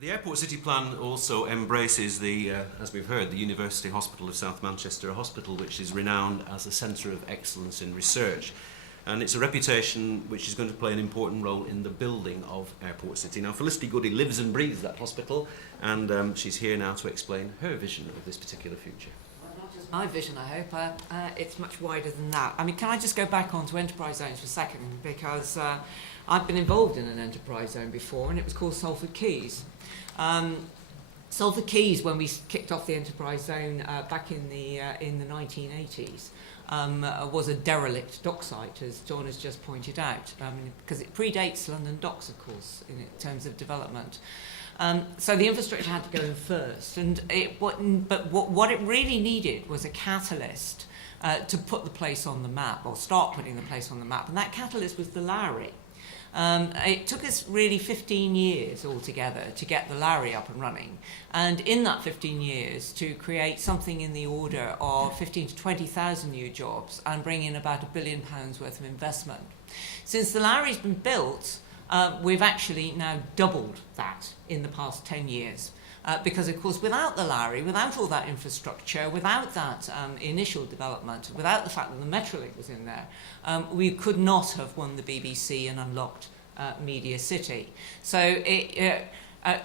The Airport City Plan also embraces as we've heard, the University Hospital of South Manchester, a hospital which is renowned as a centre of excellence in research. And it's a reputation which is going to play an important role in the building of Airport City. Now, Felicity Goodey lives and breathes that hospital, and she's here now to explain her vision of this particular future. Well, not just my vision, I hope. It's much wider than that. I mean, can I just go back onto enterprise zones for a second? Because I've been involved in an enterprise zone before, and it was called Salford Quays. Salford Quays, when we kicked off the enterprise zone back in the 1980s, was a derelict dock site, as John has just pointed out, because it predates London docks, of course, in terms of development. So the infrastructure had to go in first, and what it really needed was a catalyst to put the place on the map, or start putting the place on the map, and that catalyst was the Lowry. It took us really 15 years altogether to get the Lowry up and running, and in that 15 years to create something in the order of 15 to 20,000 new jobs and bring in about £1 billion worth of investment. Since the Lowry's been built, we've actually now doubled that in the past 10 years. Because, of course, without the Lowry, without all that infrastructure, without that initial development, without the fact that the Metrolink was in there, we could not have won the BBC and unlocked Media City. So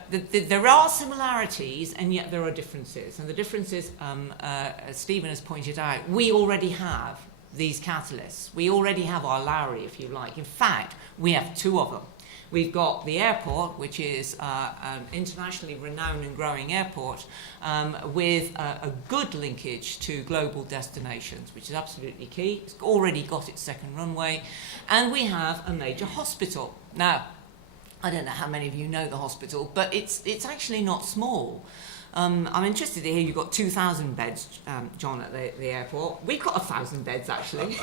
there are similarities, and yet there are differences. And the differences, as Stephen has pointed out, we already have these catalysts. We already have our Lowry, if you like. In fact, we have two of them. We've got the airport, which is an internationally renowned and growing airport with a good linkage to global destinations, which is absolutely key. It's already got its second runway. And we have a major hospital. Now, I don't know how many of you know the hospital, but it's actually not small. I'm interested to hear you've got 2,000 beds, John, at the airport. We've got 1,000 beds, actually.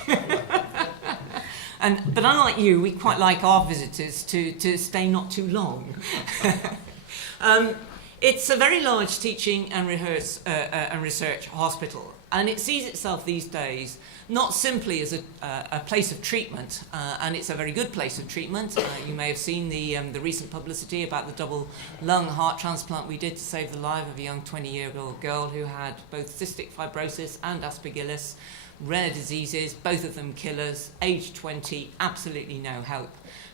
But unlike you, we quite like our visitors to stay not too long. It's a very large teaching and research hospital, and it sees itself these days not simply as a place of treatment, and it's a very good place of treatment. You may have seen the recent publicity about the double lung heart transplant we did to save the life of a young 20-year-old girl who had both cystic fibrosis and aspergillus. Rare diseases, both of them killers, age 20, absolutely no help.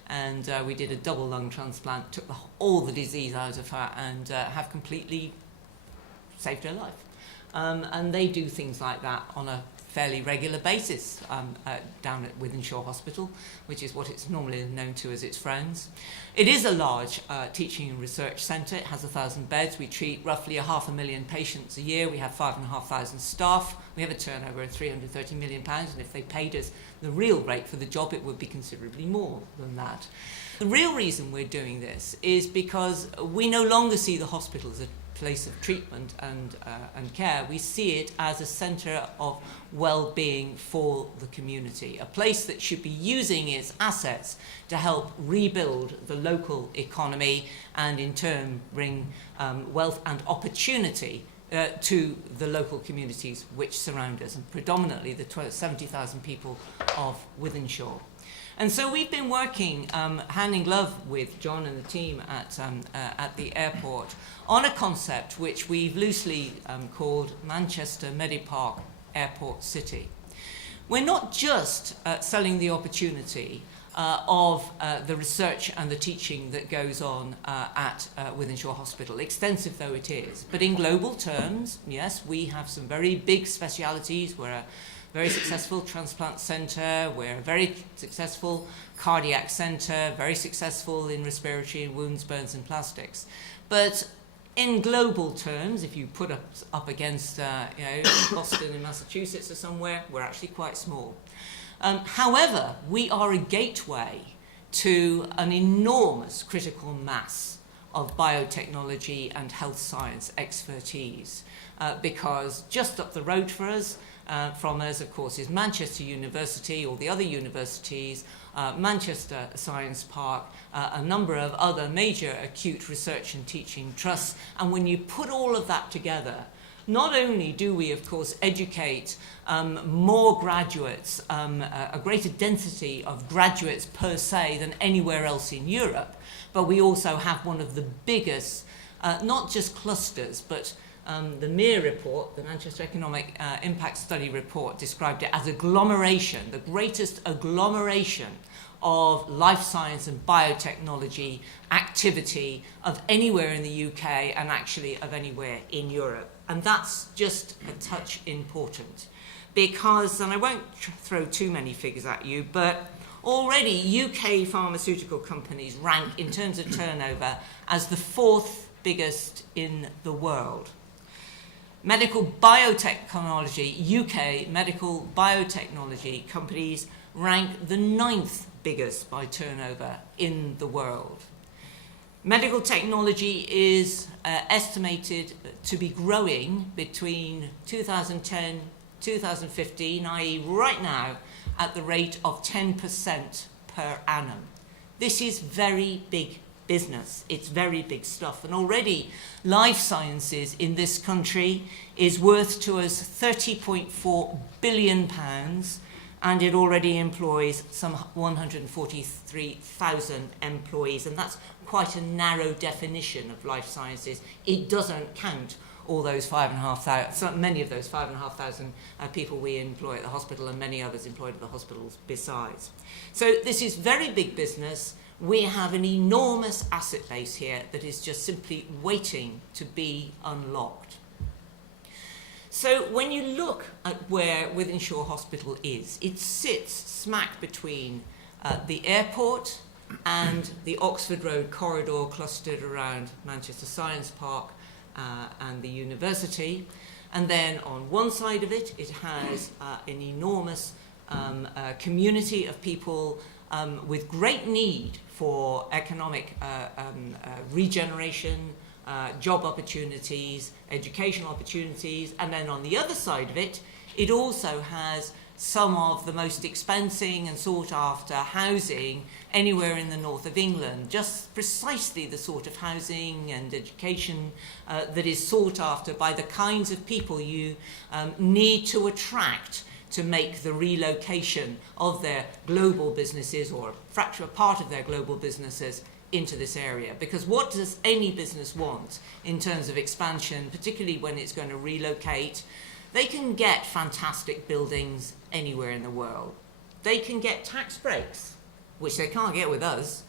And we did a double lung transplant, took all the disease out of her, and have completely saved her life. And they do things like that on a fairly regular basis down at Wythenshawe Hospital, which is what it's normally known to as its friends. It is a large teaching and research centre. It has 1,000 beds. We treat roughly 500,000 patients a year. We have 5,500 staff. We have a turnover of £330 million, and if they paid us the real rate for the job, it would be considerably more than that. The real reason we're doing this is because we no longer see the hospital as a place of treatment and care. We see it as a centre of well-being for the community, a place that should be using its assets to help rebuild the local economy and in turn bring wealth and opportunity to the local communities which surround us, and predominantly the 70,000 people of Wythenshawe. And so we've been working hand in glove with John and the team at the airport on a concept which we've loosely called Manchester Medipark Airport City. We're not just selling the opportunity of the research and the teaching that goes on at Wythenshawe Hospital, extensive though it is. But in global terms, yes, we have some very big specialities. We're a very successful transplant centre, we're a very successful cardiac centre, very successful in respiratory and wounds, burns and plastics. But in global terms, if you put us up against Boston in Massachusetts or somewhere, we're actually quite small. However, we are a gateway to an enormous critical mass of biotechnology and health science expertise, because just up the road from us, of course, is Manchester University, or the other universities, Manchester Science Park, a number of other major acute research and teaching trusts. And when you put all of that together, not only do we, of course, educate more graduates, a greater density of graduates per se than anywhere else in Europe, but we also have one of the biggest not just clusters, but the MIR report, the Manchester Economic Impact Study report, described it as agglomeration, the greatest agglomeration of life science and biotechnology activity of anywhere in the UK and actually of anywhere in Europe. And that's just a touch important because, and I won't throw too many figures at you, but already UK pharmaceutical companies rank in terms of turnover as the 4th biggest in the world. Medical biotechnology, UK medical biotechnology companies rank the 9th biggest by turnover in the world. Medical technology is estimated to be growing between 2010 2015, i.e. right now, at the rate of 10% per annum. This is very big business. It's very big stuff. And already life sciences in this country is worth to us £30.4 billion, and it already employs some 143,000 employees. And that's quite a narrow definition of life sciences. It doesn't count all those 5,500, many of those 5,500 people we employ at the hospital and many others employed at the hospitals besides. So this is very big business. We have an enormous asset base here that is just simply waiting to be unlocked. So when you look at where Wythenshawe Hospital is, it sits smack between the airport and the Oxford Road corridor clustered around Manchester Science Park and the university. And then on one side of it, it has an enormous community of people with great need for economic regeneration, job opportunities, educational opportunities. And then on the other side of it, it also has some of the most expensive and sought after housing anywhere in the north of England, just precisely the sort of housing and education that is sought after by the kinds of people you need to attract to make the relocation of their global businesses or a part of their global businesses into this area. Because what does any business want in terms of expansion, particularly when it's going to relocate? They can get fantastic buildings anywhere in the world. They can get tax breaks, which they can't get with us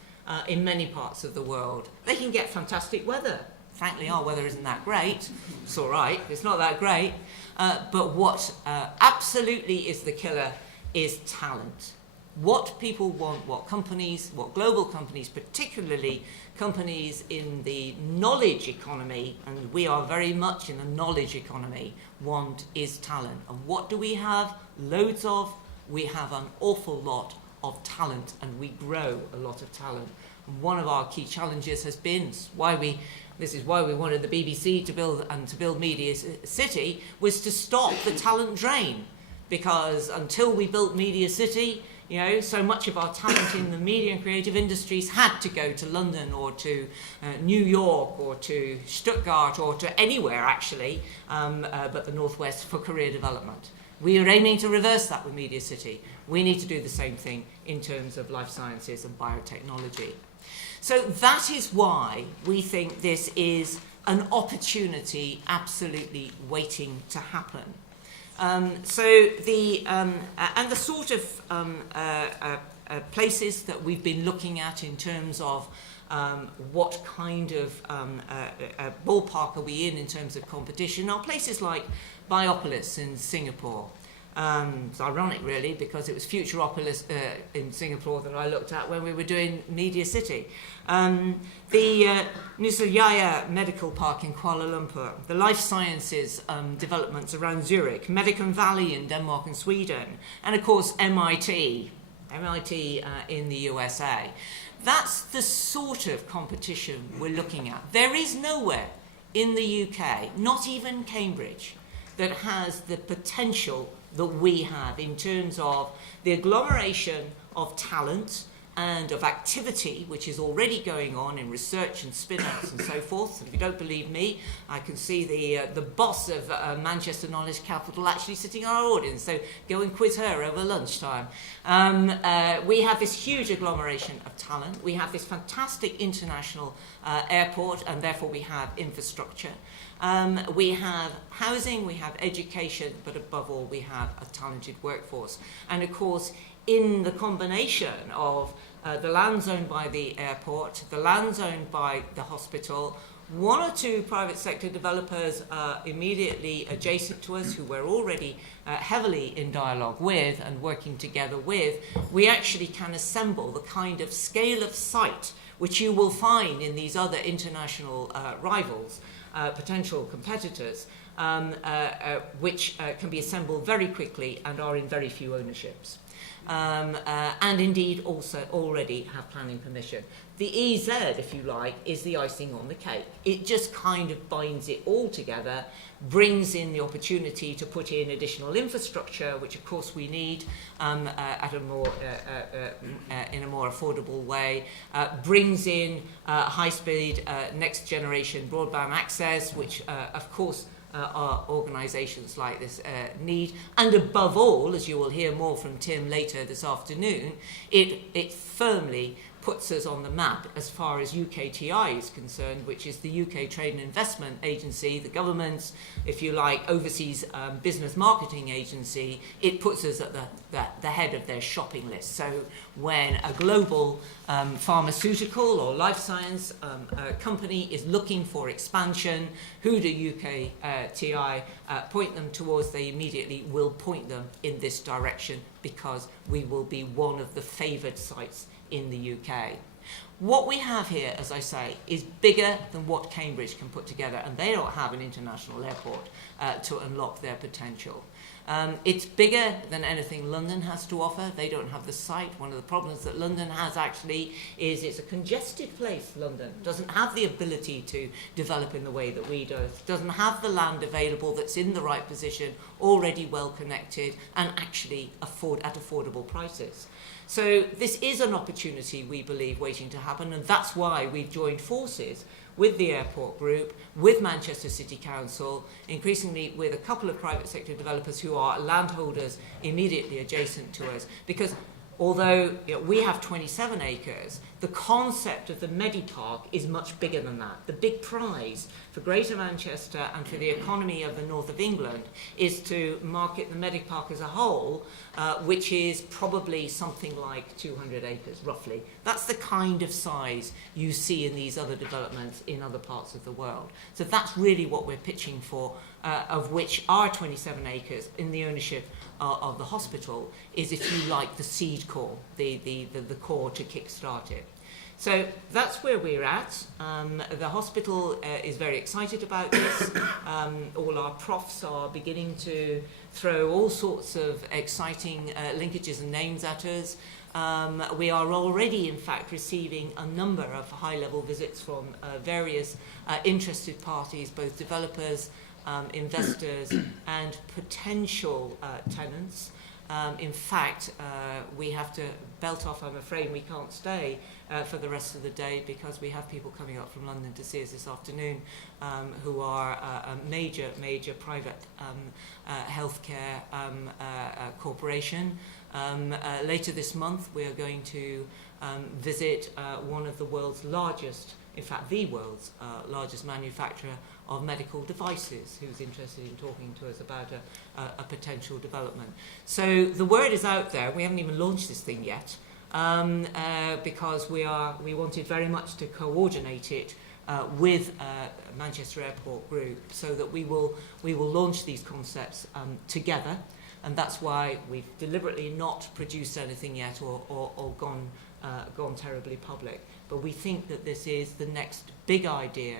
in many parts of the world. They can get fantastic weather. Frankly, our weather isn't that great. It's all right. It's not that great. But what absolutely is the killer is talent. What people want, what global companies, particularly companies in the knowledge economy, and we are very much in a knowledge economy, want is talent. And what do we have? Loads of. We have an awful lot of talent, and we grow a lot of talent. And one of our key challenges has been this is why we wanted the BBC to build Media City, was to stop the talent drain. Because until we built Media City, so much of our talent in the media and creative industries had to go to London or to New York or to Stuttgart or to anywhere actually but the Northwest for career development. We are aiming to reverse that with Media City. We need to do the same thing in terms of life sciences and biotechnology. So that is why we think this is an opportunity absolutely waiting to happen. So the sort of places that we've been looking at in terms of what kind of ballpark are we in terms of competition are places like Biopolis in Singapore. It's ironic really because it was Futuropolis in Singapore that I looked at when we were doing Media City. The Nusajaya Medical Park in Kuala Lumpur, the life sciences developments around Zurich, Medicon Valley in Denmark and Sweden, and of course MIT in the USA. That's the sort of competition we're looking at. There is nowhere in the UK, not even Cambridge, that has the potential that we have in terms of the agglomeration of talent, and of activity which is already going on in research and spin-outs and so forth. And if you don't believe me, I can see the boss of Manchester Knowledge Capital actually sitting in our audience, so go and quiz her over lunchtime. We have this huge agglomeration of talent. We have this fantastic international airport, and therefore we have infrastructure. We have housing, we have education, but above all we have a talented workforce. And of course, in the combination of the lands owned by the airport, the lands owned by the hospital, one or two private sector developers immediately adjacent to us who we're already heavily in dialogue with and working together with, we actually can assemble the kind of scale of site which you will find in these other international rivals, potential competitors, which can be assembled very quickly and are in very few ownerships. And indeed also already have planning permission. The EZ, if you like, is the icing on the cake. It just kind of binds it all together, brings in the opportunity to put in additional infrastructure, which of course we need at a more, in a more affordable way, brings in high-speed next-generation broadband access, which of course our organisations like this need, and above all, as you will hear more from Tim later this afternoon, it firmly puts us on the map as far as UKTI is concerned, which is the UK Trade and Investment Agency, the government's, if you like, overseas business marketing agency. It puts us at the head of their shopping list. So when a global pharmaceutical or life science company is looking for expansion, who do UKTI point them towards? They immediately will point them in this direction because we will be one of the favoured sites in the UK. What we have here, as I say, is bigger than what Cambridge can put together, and they don't have an international airport to unlock their potential. It's bigger than anything London has to offer. They don't have the site. One of the problems that London has actually is it's a congested place. London doesn't have the ability to develop in the way that we do. It doesn't have the land available that's in the right position, already well connected, and actually at affordable prices. So this is an opportunity, we believe, waiting to happen, and that's why we've joined forces with the airport group, with Manchester City Council, increasingly with a couple of private sector developers who are landholders immediately adjacent to us. Because although we have 27 acres, the concept of the Medipark is much bigger than that. The big prize for Greater Manchester and for the economy of the north of England is to market the Medipark as a whole, which is probably something like 200 acres, roughly. That's the kind of size you see in these other developments in other parts of the world. So that's really what we're pitching for, of which our 27 acres in the ownership of the hospital is, if you like, the seed core, the core to kickstart it. So that's where we're at. The hospital is very excited about this. All our profs are beginning to throw all sorts of exciting linkages and names at us. We are already, in fact, receiving a number of high-level visits from various interested parties, both developers, investors, and potential tenants. In fact, we have to belt off, I'm afraid we can't stay for the rest of the day because we have people coming up from London to see us this afternoon who are a major private healthcare corporation. Later this month we are going to visit one of the world's largest, in fact the world's largest manufacturer of medical devices, who's interested in talking to us about a potential development. So the word is out there. We haven't even launched this thing yet because we wanted very much to coordinate it with Manchester Airport Group so that we will launch these concepts together, and that's why we've deliberately not produced anything yet or gone terribly public. But we think that this is the next big idea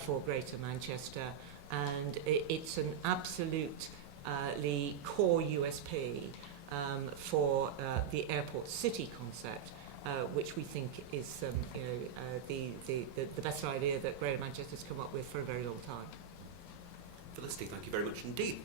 for Greater Manchester, and it's an absolutely core USP for the airport city concept, which we think is the best idea that Greater Manchester's come up with for a very long time. Felicity, thank you very much indeed.